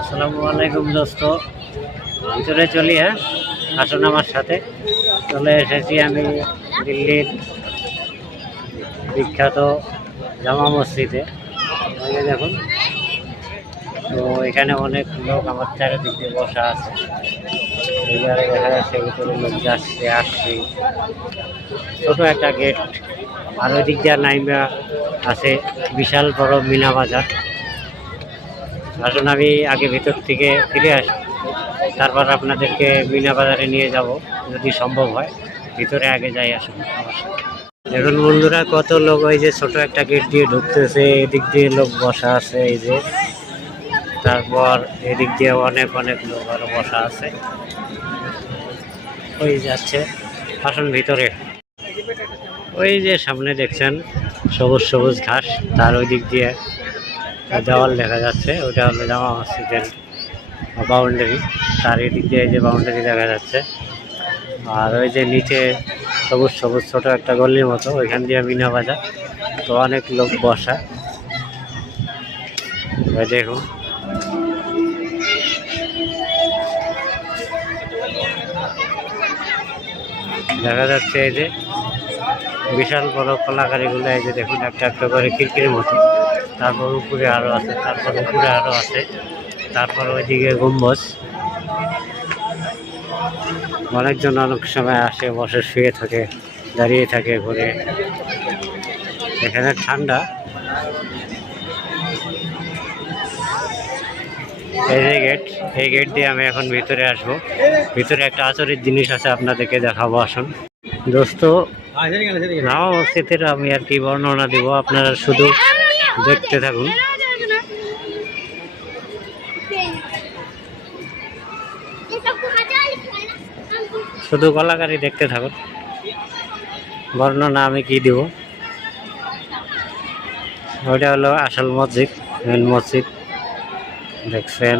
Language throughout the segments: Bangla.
আসসালামু আলাইকুম দোস্ত, ভিতরে চলি। হ্যাঁ, আসুন আমার সাথে। চলে এসেছি আমি দিল্লির বিখ্যাত জামা মসজিদে। দেখুন, তো এখানে অনেক লোক আমার চারিদিকে বসা আছে। এইবারে দেখা যাচ্ছে ভিতরে লোক যাচ্ছে আসছে। ছোট একটা গেট, আর ওই দিক দিয়ে নাইমা আছে বিশাল বড় মিনা বাজার। আসুন আমি আগে ভিতর থেকে ফিরে আসি, তারপর আপনাদেরকে মিনা বাজারে নিয়ে যাব যদি সম্ভব হয়। ভিতরে আগে যাই, আসুন আমার সাথে। দেখুন বন্ধুরা, কত লোক ওই যে ছোট একটা গেট দিয়ে ঢুকতেছে, এদিক দিয়ে লোক বসা আছে এই যে, তারপর এদিক দিয়ে অনেক অনেক লোক আরো বসা আছে। ওই যাচ্ছে, আসুন ভিতরে। ওই যে সামনে দেখছেন সবুজ সবুজ ঘাস, তার ওই দিক দিয়ে দেওয়াল দেখা যাচ্ছে, ওটা হলো জামা মসজিদের বাউন্ডারি। তার এদিক দিয়ে এই যে বাউন্ডারি দেখা যাচ্ছে, আর ওই যে নিচে সবুজ সবুজ ছোট একটা গলির মতো, ওইখান দিয়ে মিনা বাজার। তো অনেক লোক বসা, দেখুন। দেখা যাচ্ছে এই যে বিশাল বড় কলাকারিগুলো, এই যে দেখুন একটা একটা করে খিড়কির মতো। তারপর উপরে আরো আছে, তারপর উপরে আরো আছে, তারপর ওইদিকে গম্বুজ। অনেকজন অনেক সময় আসে, বসে, শুয়ে থাকে, দাঁড়িয়ে থাকে, ঘুরে। এখানে ঠান্ডা। এই যে গেট, এই গেট দিয়ে আমি এখন ভিতরে আসবো। ভিতরে একটা আচরিত জিনিস আছে, আপনাদেরকে দেখাবো, আসুন দোস্ত। জামা মসজিদের আমি আর কি বর্ণনা দিব, আপনারা শুধু দেখতে থাকুন। শুধু কলাকারি দেখতে থাকুন, বর্ণনা আমি কি দিব। ওইটা হলো আসল মসজিদ, মেন মসজিদ, দেখছেন।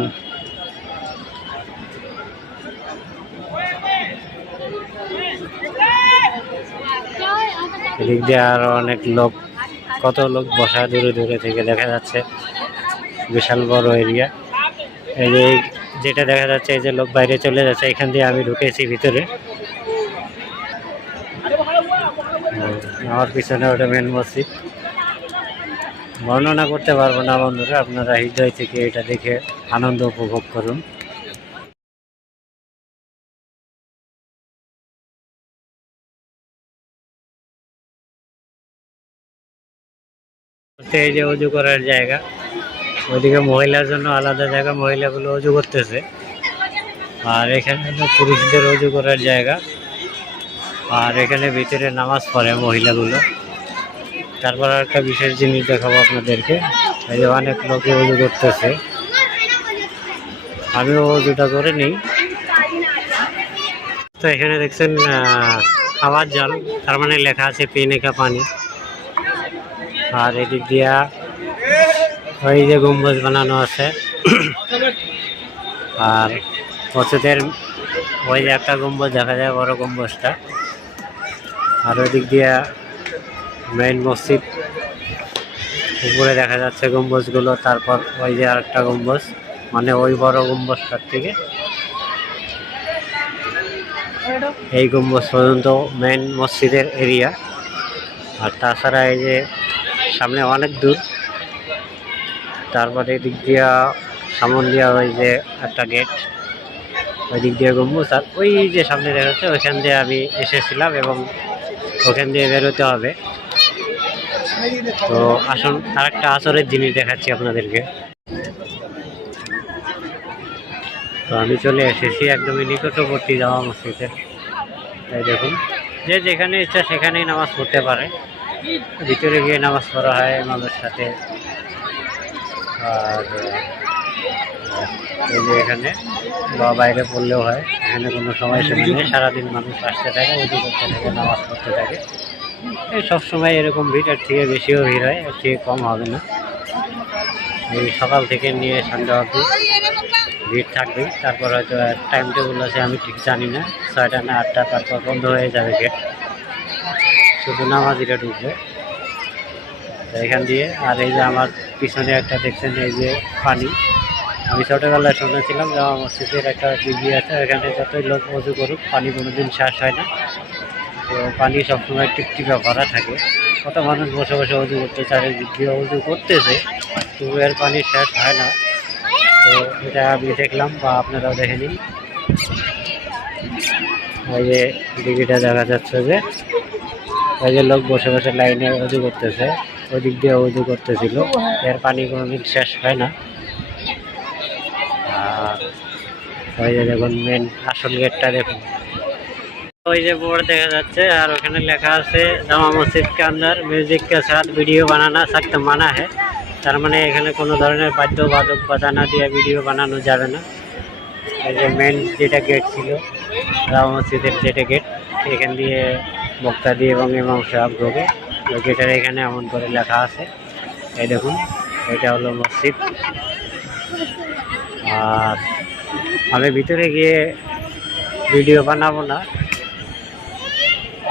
এদিক দিয়ে আরো অনেক লোক, কত লোক বসা, দূরে দূরে থেকে দেখা যাচ্ছে। বিশাল বড় এরিয়া। এই যে যেটা দেখা যাচ্ছে, এই যে লোক বাইরে চলে যাচ্ছে, এখান দিয়ে আমি ঢুকেছি ভিতরে। আমার পিছনে ওটা মেন মসজিদ। বর্ণনা করতে পারবো না বন্ধুরা, আপনারা হৃদয় থেকে এটা দেখে আনন্দ উপভোগ করুন। এই যে অজু করার জায়গা, ওইদিকে মহিলার জন্য আলাদা জায়গা, মহিলাগুলো অজু করতেছে। আর এখানে পুরুষদের অজু করার জায়গা, আর এখানে ভিতরে নামাজ পড়ে মহিলাগুলো। তারপর আর একটা বিশেষ জিনিস দেখাবো আপনাদেরকে, এই যে অনেক লোকে অজু করতেছে, আমিও অজুটা করে নিই। তো এখানে দেখছেন খাবার জল, তার মানে লেখা আছে পিনেকা পানি। আর এদিক দিয়া ওই যে গম্বুজ বানানো আছে। আর মসজিদের ওই যে একটা গম্বুজ দেখা যায়, বড় গম্বুজটা। আর ওই দিক দিয়া মেইন মসজিদ, উপরে দেখা যাচ্ছে গম্বুজগুলো। তারপর ওই যে আরেকটা গম্বুজ, মানে ওই বড় গম্বুজটার থেকে এই গম্বুজ পর্যন্ত মেইন মসজিদের এরিয়া। আর তাছাড়া এই যে সামনে অনেক দূর। তারপরে এদিক দিয়া সামন দিয়া ওই যে একটা গেট, ওই দিক দিয়ে গম্বুজ। আর ওই যে সামনে দেখা যাচ্ছে, ওইখান দিয়ে আমি এসেছিলাম এবং ওখান দিয়ে বেরোতে হবে। তো আসুন আরেকটা আচরের জিনিস দেখাচ্ছি আপনাদেরকে। তো আমি চলে এসেছি একদমই নিকটবর্তী জামা মসজিদে। তাই দেখুন, যে যেখানে ইচ্ছা সেখানেই নামাজ পড়তে পারে। ভিতরে গিয়ে নামাজ পড়া হয় ইমামের সাথে। আর এই যে এখানে বা বাইরে পড়লেও হয়, এখানে কোনো সময়সীমা নেই। সারাদিন মানুষ আসতে থাকে, উজু করতে থাকে, নামাজ পড়তে থাকে। এই সবসময় এরকম ভিড়, এর থেকে বেশিও ভিড় হয়, এর থেকে কম হবে না। এই সকাল থেকে নিয়ে সন্ধ্যা অবধি ভিড় থাকবে। তারপর হয়তো টাইম টেবিল আছে, আমি ঠিক জানি না, 6টা না 8টা, তারপর বন্ধ হয়ে যাবে গেট, শুধু নামাজিরা ঢুকবে এখান দিয়ে। আর এই যে আমার পিছনে একটা দেখছেন, এই যে পানি, আমি ছোটোবেলায় শুনেছিলাম জামা মসজিদের একটা দিঘি আছে, এখানে যতই লোক অজু করুক পানি কোনোদিন শেষ হয় না। তো পানি সবসময় টিপটিপা ভরা থাকে, কত মানুষ বসে বসে অজু করতে চারিদিক দিয়ে অজু করতেছে, তবু এর পানি শেষ হয় না। তো এটা আমি দেখলাম, বা আপনারাও দেখে নিন। এই যে দিঘিটা দেখা যাচ্ছে, যে এই যে লোক বসে বসে লাইনে অজু করতেছে, ওই দিক দিয়ে অজু করতেছিল, এর পানি কোনোদিন শেষ হয় না। আর ওই যে দেখুন মেন আসল গেটটা দেখুন, ওই যে বোর্ড দেখা যাচ্ছে, আর ওখানে লেখা আছে জামা মসজিদ के अंदर म्यूजिक के साथ वीडियो बनाना सख्त माना है। তার মানে এখানে কোনো ধরনের বাদ্যবাদক বাজানা দিয়ে ভিডিও বানানো যাবে না। এই যে মেন যেটা গেট ছিল জামা মসজিদের, যেটা গেট, এখান দিয়ে বক্তা দিয়ে এবং ইমাম সাহেব ঢোকে, ওই গেটের এখানে এমন করে লেখা আছে। এই দেখুন, এটা হলো মসজিদ। আর আমি ভিতরে গিয়ে ভিডিও বানাবো না,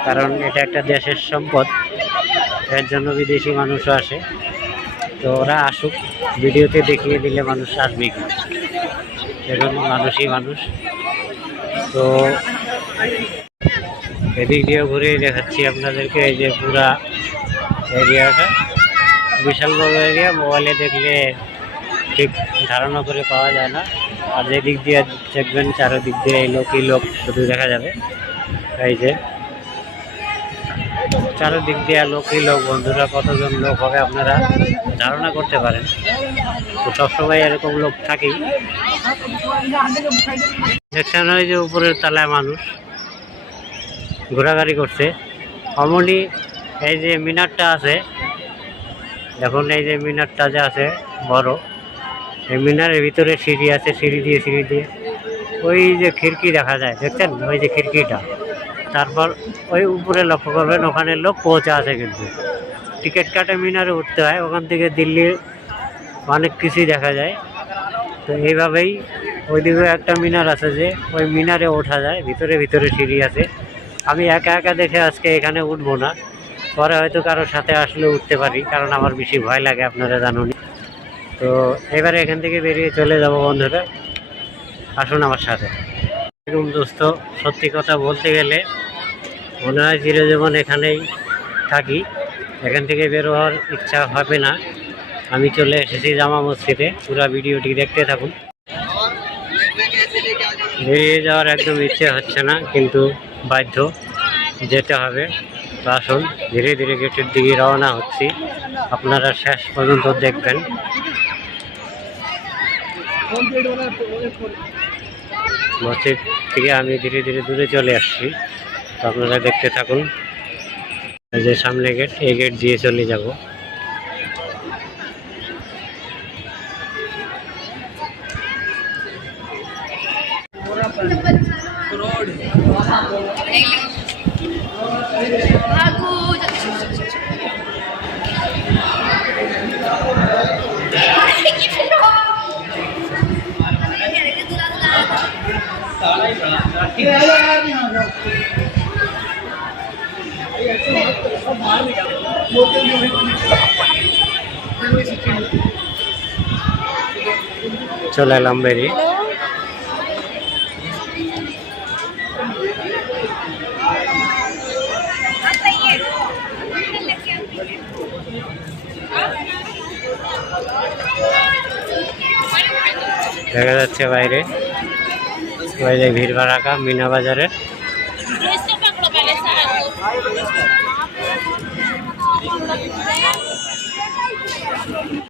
কারণ এটা একটা দেশের সম্পদ, এর জন্য বিদেশি মানুষও আসে। তো ওরা আসুক, ভিডিওতে দেখিয়ে দিলে মানুষ আসবে কি? দেখুন মানুষই মানুষ। তো এদিক দিয়ে ঘুরে দেখাচ্ছি আপনাদেরকে, এই যে পুরা এরিয়াটা বিশাল বড় এরিয়া, মোবাইলে দেখলে ঠিক ধারণা করে পাওয়া যায় না। আর যেদিক দিয়ে দেখবেন চারোদিক দিয়ে এই লোকই লোক শুধু দেখা যাবে। এই যে চারোদিক দিয়ে লোকই লোক, বন্ধুরা কতজন লোক হবে আপনারা ধারণা করতে পারেন। তো সবসময় এরকম লোক থাকেই। দেখছেন ওই যে উপরের তলায় মানুষ ঘোরাঘুরি করছে। অমনি এই যে মিনারটা আছে, দেখুন এই যে মিনারটা যে আছে বড়, এই মিনারের ভিতরে সিঁড়ি আছে, সিঁড়ি দিয়ে ওই যে খিড়কি দেখা যায়, দেখছেন ওই যে খিড়কিটা, তারপর ওই উপরে লক্ষ্য করবেন ওখানে লোক পৌঁছে আছে, কিন্তু টিকিট কাটে মিনারে উঠতে হয়, ওখান থেকে দিল্লির অনেক কিছুই দেখা যায়। তো এইভাবেই ওইদিকে একটা মিনার আছে, যে ওই মিনারে ওঠা যায়, ভিতরে সিঁড়ি আছে। আমি একা একা দেখে আজকে এখানে উঠবো না, পরে হয়তো কারোর সাথে আসলে উঠতে পারি, কারণ আমার বেশি ভয় লাগে, আপনারা জানুন। তো এবারে এখান থেকে বেরিয়ে চলে যাব বন্ধুরা, আসুন আমার সাথে। এরকম দোস্ত, সত্যি কথা বলতে গেলে মনে হয় চিরজীবন এখানেই থাকি, এখান থেকে বের হওয়ার ইচ্ছা হবে না। আমি চলে এসেছি জামা মসজিদে, পুরো ভিডিওটি দেখতে থাকুন। বেরিয়ে যাওয়ার একদম ইচ্ছে হচ্ছে না, কিন্তু বাধ্য যেতে হবে। তো আসুন ধীরে ধীরে গেটের দিকে রওনা হচ্ছি, আপনারা শেষ পর্যন্ত দেখবেন। মসজিদ থেকে আমি ধীরে ধীরে দূরে চলে আসছি, তো আপনারা দেখতে থাকুন। এই যে সামনে গেট, এই গেট দিয়ে চলে যাব। চলে এলাম বেরিয়ে। দেখা যাচ্ছে বাইরে ভিড় ভাড়াকা মিনা বাজারের।